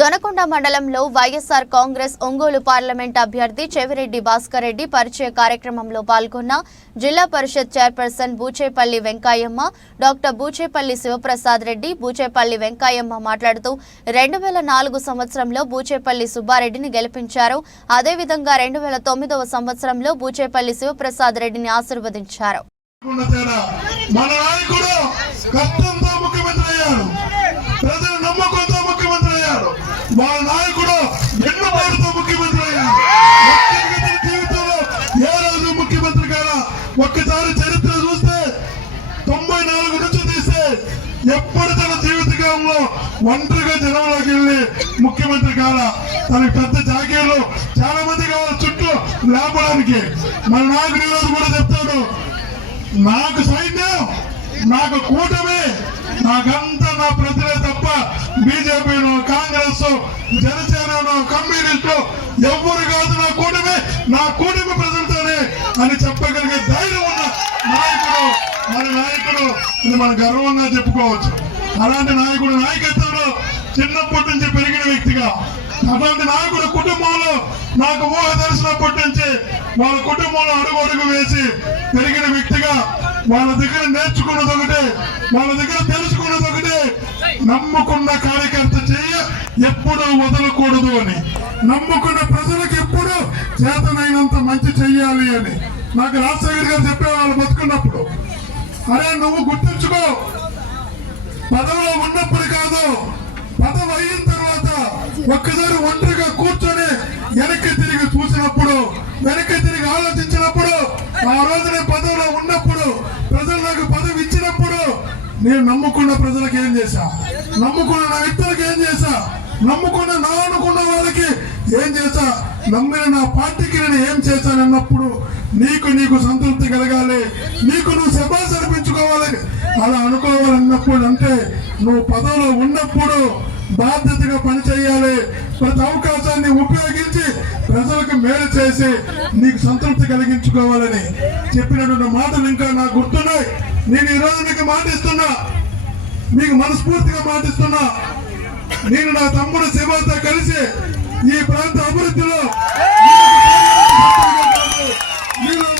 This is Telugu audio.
దొనకొండ మండలంలో వైఎస్ఆర్ కాంగ్రెస్ ఒంగోలు పార్లమెంట్ అభ్యర్థి చెవిరెడ్డి భాస్కర్ రెడ్డి పరిచయ కార్యక్రమంలో పాల్గొన్న జిల్లా పరిషత్ చైర్పర్సన్ బూచేపల్లి వెంకాయమ్మ డాక్టర్ బూచేపల్లి శివప్రసాద్ రెడ్డి బూచేపల్లి వెంకాయమ్మ మాట్లాడుతూ రెండు వేల నాలుగు సంవత్సరంలో బూచేపల్లి సుబ్బారెడ్డిని గెలిపించారు. అదేవిధంగా రెండు వేల తొమ్మిదవ సంవత్సరంలో బూచేపల్లి శివప్రసాద్ రెడ్డిని ఆశీర్వదించారు. అయ్యాడు నాయకుడు ఎన్నో ఎన్నుబాటుతో ముఖ్యమంత్రి అయ్యా జీవితంలో ఏ రోజు ముఖ్యమంత్రి కాదా ఒక్కసారి చరిత్ర చూస్తే తొంభై నాలుగు నుంచి తీస్తే ఎప్పుడు తన జీవితకాలంలో ఒంటరిగా జనంలోకి వెళ్ళి ముఖ్యమంత్రి కాదా తనకి పెద్ద జాకీర్లు చాలా మంది కావాలి చుట్టూ లేపడానికి. మన నాయకుడు ఈరోజు కూడా చెప్తాడు నాకు సైన్యం నాకు కూటమి నాకంతా నా ప్రజలే తప్ప బీజేపీను కాంగ్రెస్ జనసేనను కమ్యూనిస్టు ఎవరు కాదు నా కూటమి నా కూటమి ప్రజలతోనే అని చెప్పగలిగే ధైర్యం ఉన్న నాయకుడు మన నాయకుడు ఇది మన గర్వంగా చెప్పుకోవచ్చు. అలాంటి నాయకుడు నాయకత్వంలో చిన్నప్పటి నుంచి పెరిగిన వ్యక్తిగా అటువంటి నాయకుడు కుటుంబంలో నాకు ఊహ తెలిసినప్పటి నుంచి వాళ్ళ కుటుంబంలో అడుగు అడుగు వేసి పెరిగిన వ్యక్తిగా వాళ్ళ దగ్గర నేర్చుకున్నది ఒకటే వాళ్ళ దగ్గర తెలుసుకున్నది ఒకటే. నమ్ముకున్న కార్యక్రమం ఎప్పుడూ వదలకూడదు అని. నమ్ముకున్న ప్రజలకు ఎప్పుడు చేతనైనంత మంచి చెయ్యాలి అని. నాకు రాజశేఖర్ గారు చెప్పేవాళ్ళు బతుకున్నప్పుడు అరే నువ్వు గుర్తుంచుకో. పదవిలో ఉన్నప్పుడు కాదు పదవి అయిన తర్వాత ఒక్కసారి ఒంటరిగా కూర్చొని వెనక్కి తిరిగి చూసినప్పుడు వెనక్కి తిరిగి ఆలోచించినప్పుడు ఆ రోజు నేను పదవిలో ఉన్నప్పుడు ప్రజలు నాకు పదవి ఇచ్చినప్పుడు నేను నమ్ముకున్న ప్రజలకు ఏం చేశా? నమ్ముకున్న నా వ్యక్తులకు ఏం చేశా? నమ్ముకున్న నా అనుకున్న వాళ్ళకి ఏం చేశా? నమ్మిన నా పార్టీకి నేను ఏం చేశానన్నప్పుడు నీకు నీకు సంతృప్తి కలగాలి. నీకు నువ్వు శబాస్ అనిపించుకోవాలి. అలా అనుకోవాలన్నప్పుడు అంటే నువ్వు పదవిలో ఉన్నప్పుడు బాధ్యతగా పనిచేయాలి ప్రతి అవకాశాన్ని ఉపయోగించి ప్రజలకు మేలు చేసి నీకు సంతృప్తి కలిగించుకోవాలని చెప్పినటువంటి మాటలు ఇంకా నాకు గుర్తున్నాయి. నేను ఈరోజు రోజు నీకు మాటిస్తున్నా. మీకు మనస్ఫూర్తిగా మాటిస్తున్నా. నేను నా తమ్ముడు శివతో కలిసి ఈ ప్రాంత అభివృద్ధిలో